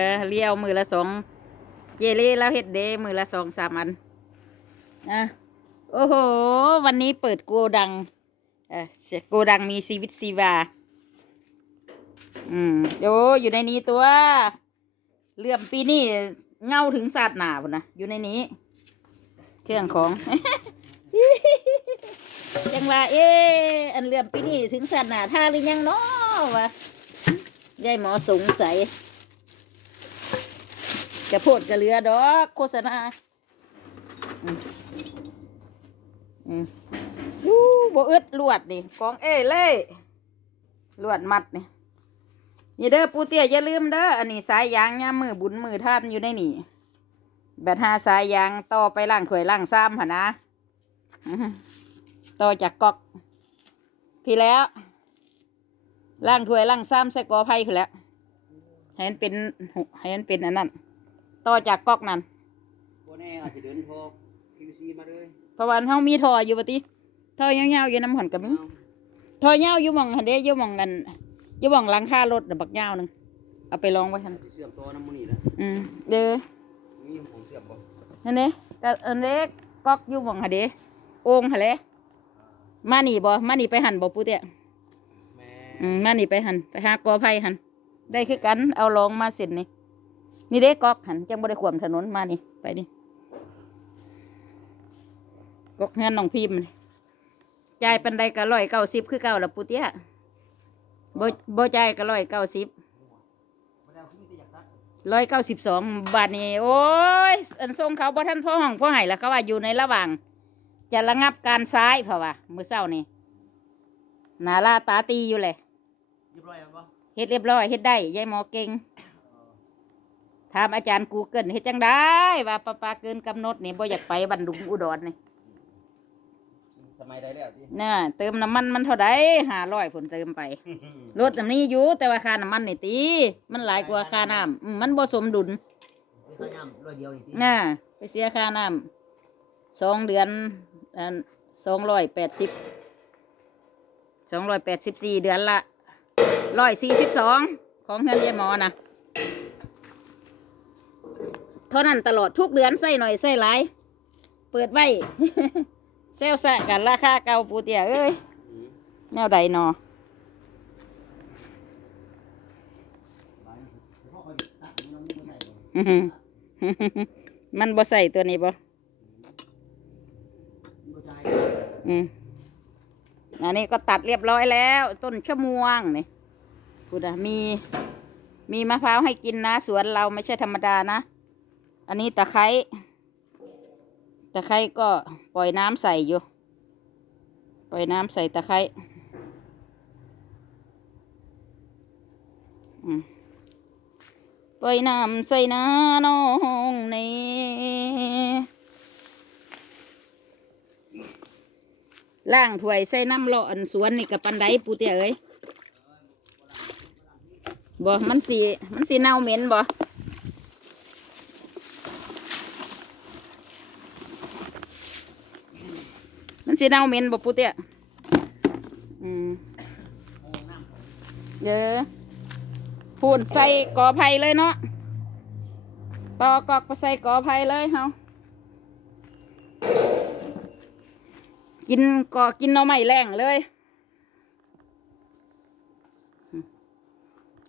เออเลี้ยวมือละสองเจเล่แล้วเฮ็ดเดมือละสองสามอันนะโอ้โห วันนี้เปิดโกดังเออโกดังมีชีวิตชีวา อืมโยอยู่ในนี้ตัวเลื่อมปีนี้เงาถึงศาสตร์หนาพุ่นะอยู่ในนี้ เครื่องของจังว่าเอ๊ะอันเลื่อมปีนี้ถึงศาสตร์หนาท่าหรือยังเนาะวะยายหมอสงสัย จะพูดกระเหลือดอกโฆษณาอืมอืมอู้บ่อึดลวดนี่กองเอเล่ลวดมัดนี่นี่เด้อปูเตี้ยอย่าลืมเด้ออันนี้สายยางย่ามมือบุญมือท่านอยู่ในนี่แบตหาสายยางต่อไปล่างถวยล่างซ้ำหะนะต่อจากกอกพี่แล้วล่างถวยล่างซ้ำใส่กอไผ่พี่แล้วให้มันเป็นให้มันเป็นอันนั้น ต่อจากก๊อกนั้นบ่แน่อาจจะเดินโทร PVC มาเลยเพราะว่าเฮามีท่ออยู่ปติท่อยาวๆอยู่น้ำหันกับมึงเอาท่อยาวอยู่หมองหันเด้อยู่หมองกันอยู่หมองหลังคารถน่ะบักยาวหนึงเอาไปลองไว้หั่นสิเสื่อมตัวน้ำมันนี่นะอืมเด้อมีของเสื่อมบ่นั่นเด้ก็อันเด้ก๊อกอยู่หมองหันเด้โอ่งหั่นแหละมานี่บ่มานี่ไปหันบ่ปูเตี้ยแม่อืมมานี่ไปหันไปหากอไผ่หันได้คือกันเอาลองมาเสร็จนี่ นี่เด้ก๊อกหันจังบ่ได้ขวมถนนมานี่ไปนี่ก๊อกเงินน้องพิมพ์นี่จ่ายปันใดก็ร้อยเก้าสิบคือเก่าละปูเตี้ยบ่บ่จ่ายก็ร้อยเก้าสิบบ่ได้เอาขึ้นแต่อยากตัดร้อยเก้าสิบสองบาทนี่โอ้ยอันทรงเขาบ่ท่านพ่อห้องพ่อไห้แล้วเขาว่าอยู่ในระหว่าง จะระงับการซ้ายเพราะว่ามือเศร้านี่หนาลาตาตีอยู่เลยเรียบร้อยแล้วบ่เฮ็ดเรียบร้อยเฮ็ดได้ยายหมอเก่ง ถามอาจารย์กูเกิลเฮ็ดจังได้ว่าปลาปลาเกินกำหนดนี่บ่อยากไปบันดุงอุดรนี่สมัยใดแล้วติน่ะเติมน้ำมันมันเท่าใดห้าร้อยผลเติมไปรถอันนี้อยู่แต่ว่าค่าน้ำมันนี่ตีมันหลายกว่าค่าน้ำอืมมันบ่สมดุลค่าน้ำร้อยเดียวนี่ติน่ะไปเสียค่าน้ำสองเดือนอันสองร้อยแปดสิบสองร้อยแปดสิบสี่เดือนละร้อยสี่สิบสองของเงินยายหมอนะ เท่านั้นตลอดทุกเดือนใส่หน่อยใส่หลาย เปิดไว้ เซลซะกันราคาเก่าปูเตียเอ้ยแนวใดนอบานาะเอาตัดนี่เราไม่ได้บ่อื้อหือมันบ่ใส่ตัวนี้บ่อืมอันนี้ก็ตัดเรียบร้อยแล้ว ต้นชะมวงนี่พูดนะมี มีมะพร้าวให้กินนะ สวนเราไม่ใช่ธรรมดานะ อันนี้ตะไคร้ตะไคร้ก็ปล่อยน้ำใส่อยู่ ปล่อยน้ำใส่ตะไคร้ปล่อยน้ำใส่น้าน้องนี่ล่างถ้วยใส่น้ำเลาะอันสวนนี่กับปันไดปูเตียเอ้ยบ่ มันสีมันสีเน่าเหม็นบ่ มันสีเน่าเหม็นบ่ปูเตียอืมเยวพูนใส่กอไผ่เลยเนาะต่อกอกไปใส่กอไผ่เลยเฮากินกอกินหน่อไม้แรงเลย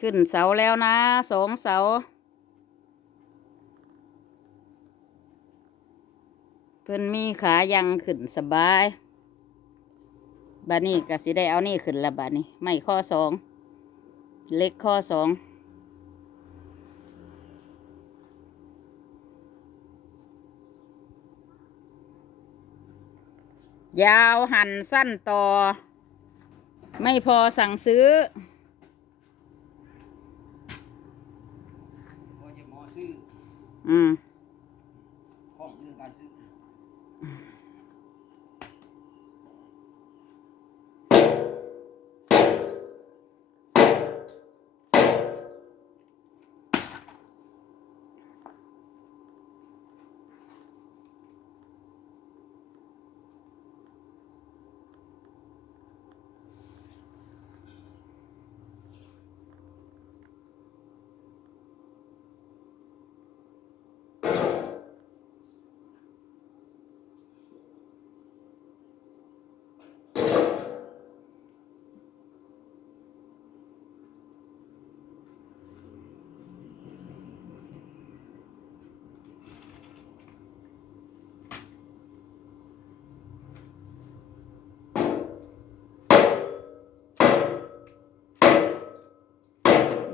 ขึ้นเสาแล้วนะสองเสา เพิ่นมีขายังขึ้นสบายบานี้ก็สิได้เอานี่ขึ้นละบานี้ไม่ข้อสองเล็กข้อสองยาวหั่นสั้นต่อ ไม่พอสั่งซื้อบ่จะหมอซื้ออืม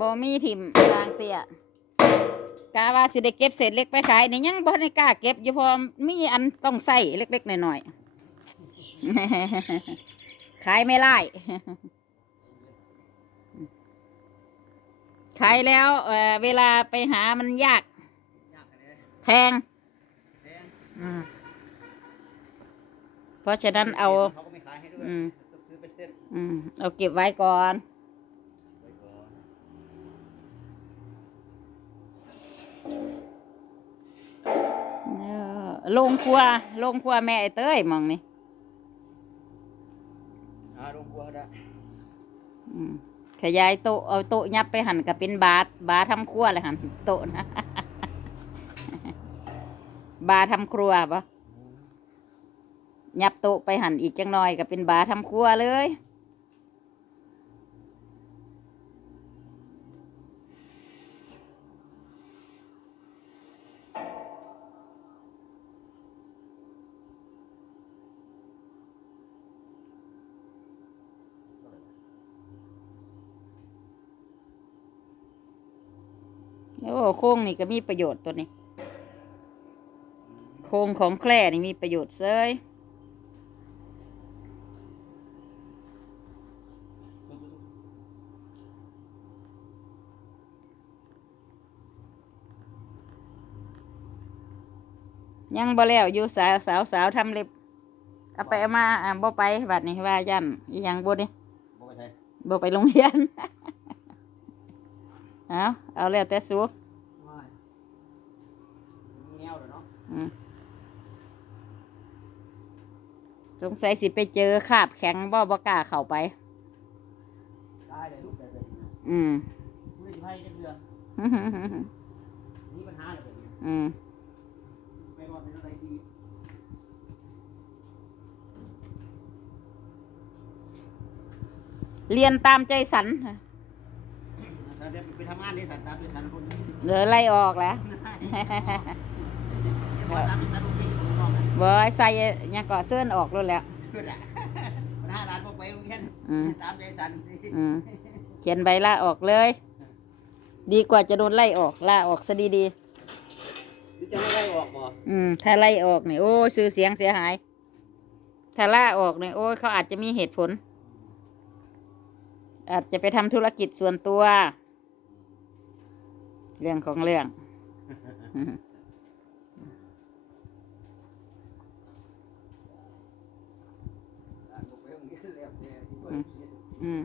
บ่มีถิ่มกลางเตี้ยกาว่าสิได้เก็บเศษเล็กไปขายนี่ยังบ่ได้กล้าเก็บอยู่เพอมีอันต้องใส่เล็กๆหน่อยๆขายไม่ไล่ขายแล้วเอ่อเวลาไปหามันยากยากกันเลยแพงแพงอืมเพราะฉะนั้นเอาเขาก็ไม่ขายให้ด้วยอืมต้องซื้อเป็นเส้นอืมเอาเก็บไว้ก่อน ไว้ก่อน เออโรงครัวโรงครัวแม่ไอ้เต้ยหมองนี่อ่าโรงครัวก็ได้อืมขยายโต๊ะเอาโต๊ะยับไปหันกับเป็นบาร์บาร์ทำครัวเลยหันโต๊ะนะบาร์ทำครัวปะยับโต๊ะไปหันอีกจังหน่อยก็เป็นบาร์ทำครัวเลย โอ้โค้งนี่ก็มีประโยชน์ตัวนี้ โครงของแคร่นี่มีประโยชน์เซยยังบ่แล้วอยู่สาวสาวสาวทำเล็บเอาไปเอามาอ่าบ่ไปบัดนี้ว่ายันอีหยังบ่นี่บ่ไปใช่บ่ไปโรงเรียน เอาเอาแล้วแต่สูไม่มีแนวเด้อเนาะอืมสงสัยสิไปเจอคาบแข็งบ่บ่กล้าเข้าไปได้เลยลูกได้เลยอืมผู้ได้สิให้จังเดือนมีปัญหาเลยแบบนี้อืมไปรอดเป็นอะไรสิเรียนตามใจสัน ถ้าได้ไปทำงานในสัตว์ตามในสัตว์คนนี้เดี๋ยวไล่ออกแล้วเดี๋ยวพอตามในสัตว์โอเคผมบอกนะบ่ให้ใส่หยังก่อเสื้อนออกแล้วแหล้วขึ้นอะปัญหาร้านบ่ไปโรงเรียนอืม ตามใจสันสิอืมเขียนใบลาออกเลย ดีกว่าจะโดนไล่ออกลาออกซะดีหรือจะไม่ได้ออกบ่ๆอืม ถ้าไล่ออกเนี่ยโอ้ยชื่อเสียงเสียหาย ถ้าล่าออกเนี่ยโอ้ยเขาอาจจะมีเหตุผล อาจจะไปทำธุรกิจส่วนตัว เรื่องของเรื่องอืมร้านบ่ไปโอืม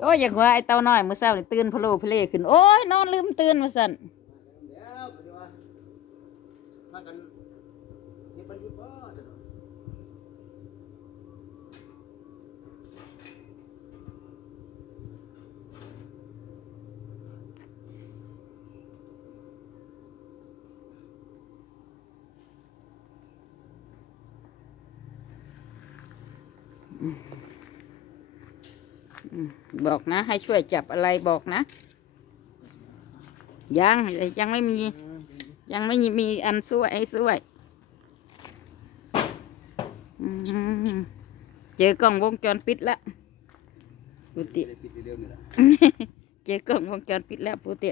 โอ้ยอย่างว่าไอ้เต้าน้อยมือเช้านี่ตื่นพะโลพะเลขึ้น โอ้ยนอนลืมตื่นมาสั่นเดี๋ยวไปดูว่าพากันเฮ็ดบรรยุทธ์บ่จะเนาะ บอกนะ ให้ช่วยจับอะไรบอกนะ ยังยังไม่มี ยังไม่มีอันช่วยให้ช่วยเจอกล้องวงจรปิดแล้วปูติเจอกล้องวงจรปิดแล้วปูติ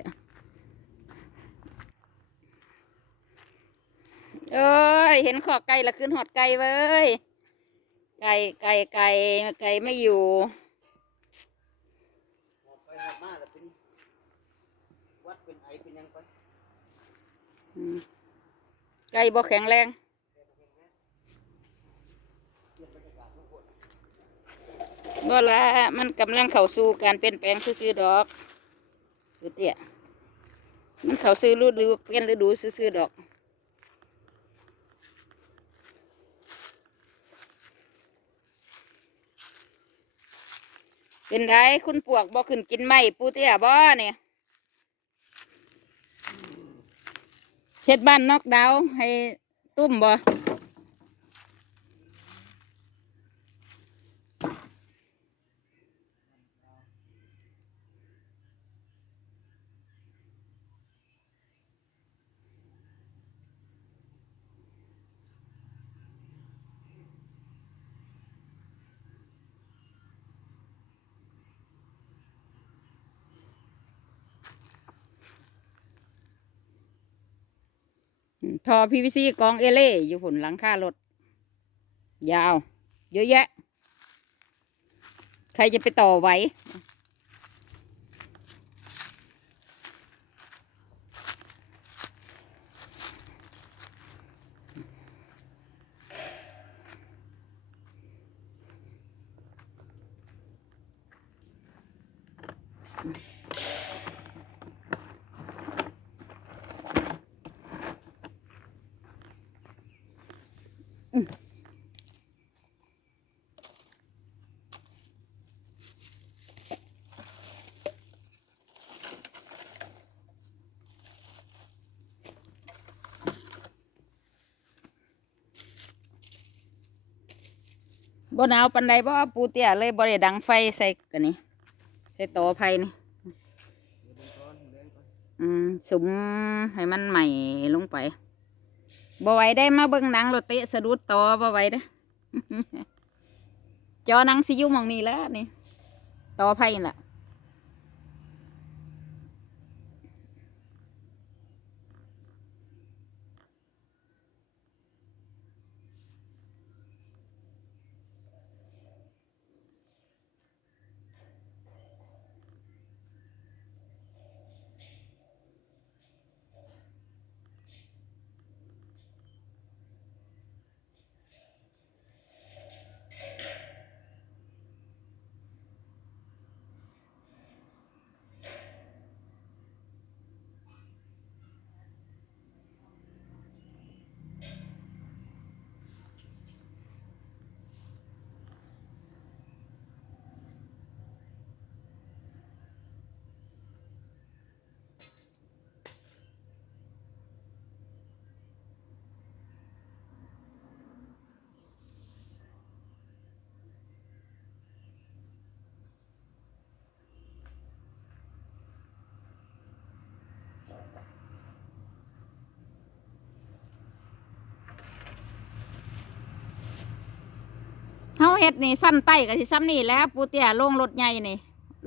เอ้ย เห็นขอไก่ละขึ้นหอดไก่เว้ย ไก่ไก่ไก่ไก่ไม่อยู่ ออกไปออกมาแล้วเป็นวัดเป็นไอเป็นหยังไป อืม ไก่บ่แข็งแรงบ่ละมันกำลังเข้าสู่การเปลี่ยนแปลงซื่อดอกดูเตี้ยมันเข้าสู่ฤดูเปลี่ยนฤดูซื่อดอกเป็นไรคุณปวกบ่ขึ้นกินไหมปูเตี้ยบ่เนี่ย เฮ็ดบ้านนอกดาวให้ตุ้มบ่ ทอืมทอ PVC กองเอเล่อยู่ผลหลังค่ารถ ยาว เยอะแยะ ใครจะไปต่อไหว บ่หนาวปันใดบ่ปูเตี้ยเลยบ่ได้ดังไฟใส่กันนี่ใส่ตอไผ่นี่อืมสุมให้มันใหม่ลงไปบ่ไหวได้มาเบิ่งหนังรถเตะสะดุดตอบ่ไหวเด้อจอหนังสิอยู่มองนี้แล้วนี่ตอไผ่นี่ล่ะ เฮาเฮ็ดนี่สั้นไต้ก็สิซ้ำนี่แหล้วปูเตี้ยลงรถใหญ่นี่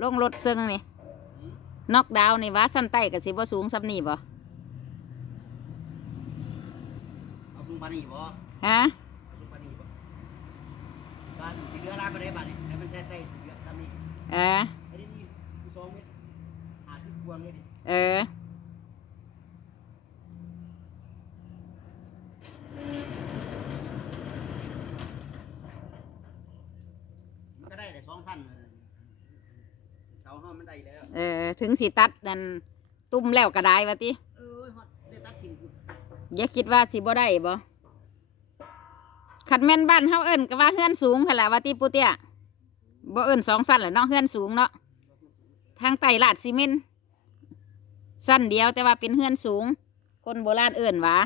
ลงรถซึ่งนี่น็อกดาวน์นี่ว่าสั้นไต้ก็สิบ่สูงซ้ำนี่บ่เอาซุ่มปานีบ่ฮะเอาซุ่มปานีบ่บ้านสิเดือร้านบ่ได้บ้านนี่ให้มันแท้ใต้สิเดือทำนี่เออไอ้นี่นี่สองเมตรห้าสิบกว่าเมตรดิเออ มัน ก็ได้แต่สองท่านเสาห้องมันได้แล้ว เออ ถึงสิตัดนั่นตุ้มแล้วก็ได้ว่าติเออฮอดได้ตัดทิ้งกูอย่าคิดว่าสิบ่ได้บ่ขัดแม่นบ้านเฮาเอิ้นก็ว่าเฮือนสูงหั่นล่ะว่าติปูเตี้ยบ่เอิ้นสองสั้นแหละเนาะเฮือนสูงเนาะทางใต้ลาดซีเมนต์สั้นเดียวแต่ว่าเป็นเฮือนสูง คนโบราณเอิ้นว่า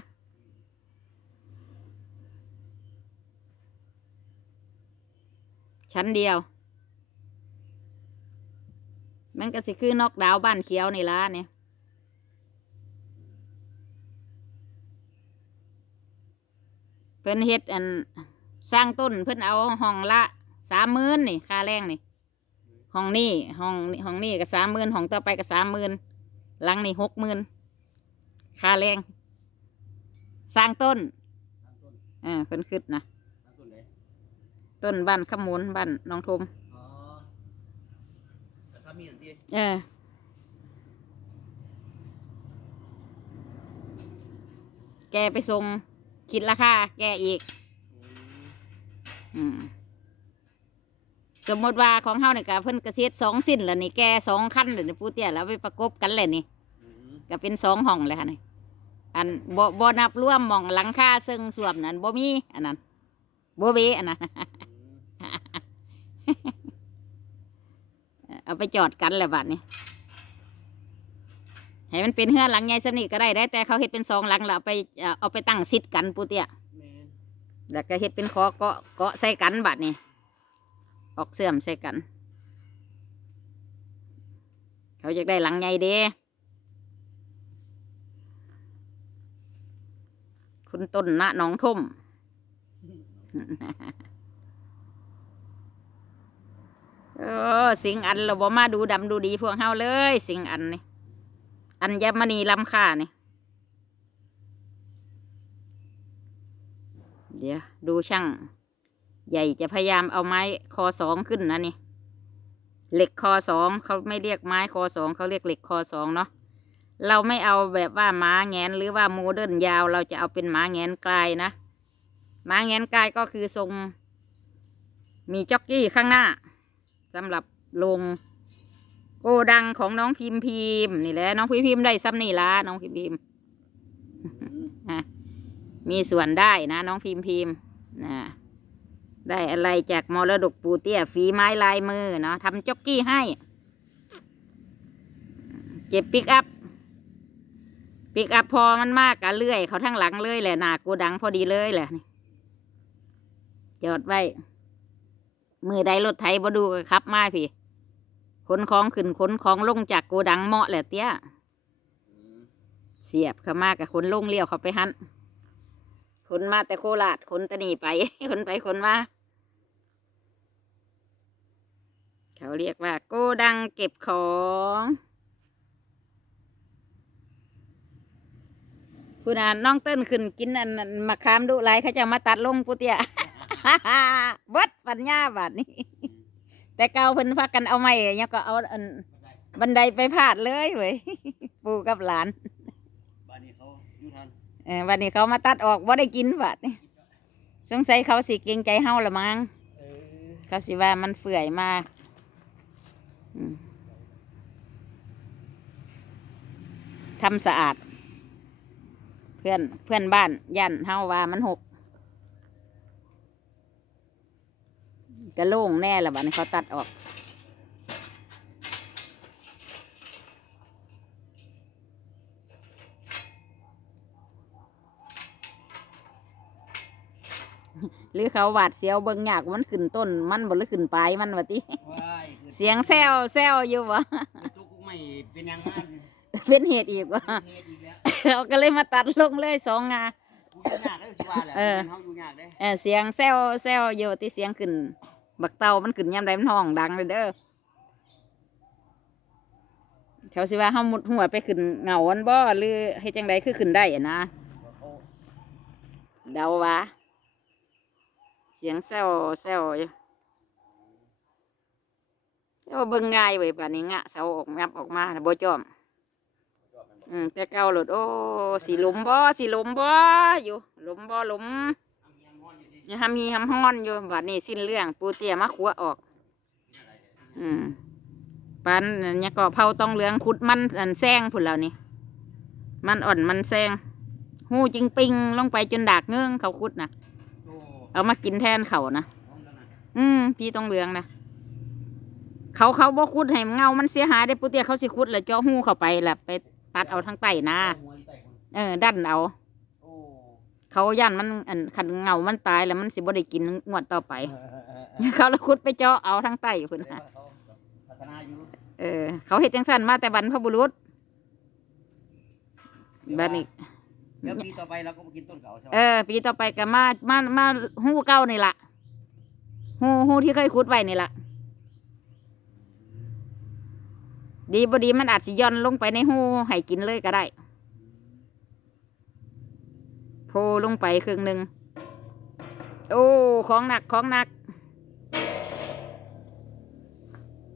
ชั้นเดียว มันก็สิคือนอกดาวน์บ้านเขียวนี่ล่ะเนี่ยเพิ่นเฮ็ดอันสร้างต้นเพิ่นเอาห้องละสามหมื่นนี่ค่าแรงนี่ห้องนี่ห้องห้องนี่ก็สามหมื่นห้องต่อไปก็สามหมื่นหลังนี่หกหมื่นค่าแรงสร้างต้นทางต้นเออเพิ่นคิดนะทางต้นไหนต้นบ้านขมูลบ้านหน้องทม อ๋อแต่ถ้ามีหนึ่งที เออแกไปส่งคิดราคาแกอีก อืมสมมติว่าของเฮาเนี่ยก็เพิ่นกระเซ็ดสองสิ้นแล้วนี่แกสองขั้นเลยนี่ปูเตี้ยแล้วไปประกบกันเลยนี่อืมก็เป็นสองห้องเลยค่ะนี่อันบ่บ่นับรวมหมองหลังคาซึ่งสวมนั่นบ่มีอันนั้นบ่เวอันนั้น เอาไปจอดกันแหละบัดนี้ให้มันเป็นเฮือนหลังใหญ่สำนี่ก็ได้ได้แต่เขาเฮ็ดเป็นสองหลังแล้วเอาไปเอาเอาไปตั้งซิดกันปูเตี้ยแม่นแล้วก็เฮ็ดเป็นคอเกาะเกาะใส่กันบัดนี้ ออกเสื่อมใส่กัน เขาอยากได้หลังใหญ่เด้คุณต้นนะหน้องท่ม เออ สิงอันเราบ่มาดูดำดูดีพวกเฮาเลย สิงอันนี่อัญมณีลำค่านี่เดี๋ยวดูช่าง ใหญ่จะพยายามเอาไม้คอสองขึ้นนะนี่เหล็กคอสองเขาไม่เรียกไม้คอสองเขาเรียกเหล็กคอสองเนาะเราไม่เอาแบบว่าหมาแงนหรือว่าโมเดิร์นยาว เราจะเอาเป็นหมาแงนกลายนะหมาแงนกลายก็คือทรง มีจ็อกกี้ข้างหน้า สำหรับลงโกดังของน้องพิมพิมนี่แหละน้องพิมพิมได้ซ้ำนี่ละน้องพิมพิมอะมีส่วนได้นะ น้องพิมพิมนะได้อะไรจากมรดกปูเตี้ยฝีไม้ลายมือเนาะทำจ็อกกี้ให้ เก็บปิกอัพปิกอัพพอมันมากกะเลื่อย เขาทั้งหลังเลยแหละหนาโกดังพอดีเลยแหละจอดไว้ มือใดรถไถบ่ดูก็ขับมาพี่ขนของขึ้นขนของลงจากโกดังเหมาะแหละเตี้ยเสียบเข้ามากับขนลงเลี้ยวเขาไปหันขนมาแต่โคราชขนตะนีไปขนไปขนมาเขาเรียกว่า โกดังเก็บของคุณอ่านน้องเต้นขึ้นกินอันนั้นมะขามดุไรเขาจะมาตัดลงปุเตีย บิดปัญญาบาดนี้ แต่เก่าเพิ่นพักกันเอาไม้เนี่ยงก็เอาอันบันไดไปพาดเลยเว้ยปู่กับหลานบ้านนี้เขาอยู่ทันเออวันนี้เขามาตัดออกว่าได้กินบัดนี่สงสัยเขาสิเกรงใจเฮาละมั้งเออเขาสิว่ามันเฟื่อยมากอืมทำสะอาด เพื่อนเพื่อนบ้าน ยันเฮาว่ามันหก กระโล่งแน่ละบัดนี้เขาตัดออกหรือเขาหวาดเสียวเบิ่งยากว่ามันขึ้นต้นมันบ่หรือขึ้นปลายมันวะติว้ายคือเสียงแซวแซวอยู่วะตุ๊กไม่เป็นอยังงั้นเป็นเหตุอีกวะเฮ็ดอีกแล้วเขาก็เลยมาตัดลงเลยสองงากูอยู่ยากเลยสิว่าแหละเออเฮาอยู่ยากเด้เออเสียงแซวแซวอยู่ที่เสียงขึ้น บักเตามันขึ้นยามใดมันห้องดังเลยเด้อเขาสิว่าเฮามุดหัวไปขึ้นเหงาอันบ่หรือเฮ็ดจังใดคือขึ้นได้อะนะเดาว่าเสียงแซวแซวอยู่แต่ว่าเบิ่งง่ายเว้ยป่านนี้งะเสาออกยับออกมาน่ะบ่จอมอืมแต่เก่าหลดโอ้สีลุมบ่สีลุมบ่อยู่ลุมบ่หลุม ยังทำฮีทำฮ้อนอยู่บัดนี้สิ้นเรื่องปูเตียมาขัวออก อืมปันเนี่ยก็เผาต้องเหลืองขุดมันอันแซงพุ่นแล้วนี่มันอ่อนมันแซงหูจิงปิงลงไปจนดากเงื่องเขาขุดนะเอามากินแทนเขานะอืมพี่ต้องเหลืองนะเขาเขาบ่ขุดให้เงา มันเสียหายได้ปูเตียเขาสิขุดแล้วเจาะหูเข้าไปแหละไปตัดเอาทั้งไตนะเออดันเอา เขาย่านมันอันขันเงามันตายแล้วมันสิบ่ได้กินงวดต่อไป เขาละคุดไปเจาะเอาทั้งไตพุ่นแสดงน่ะว่าเขาพัฒนาอยู่เออ เขาเฮ็ดจังซั่นมาแต่บรรพบุรุษบัดนี้เดี๋ยวปีต่อไปเราก็มากินต้นเก่าใช่ไหมเออปีต่อไปก็มามามาหู้เก่านี่ล่ะหู้หู้ที่เคยขุดไว้นี่ล่ะดีบ่ดีมันอาจสิย่อนลงไปในหูให้กินเลยก็ได้โพ ลงไปครึ่งหนึ่ง โอ้ ของหนัก ของหนัก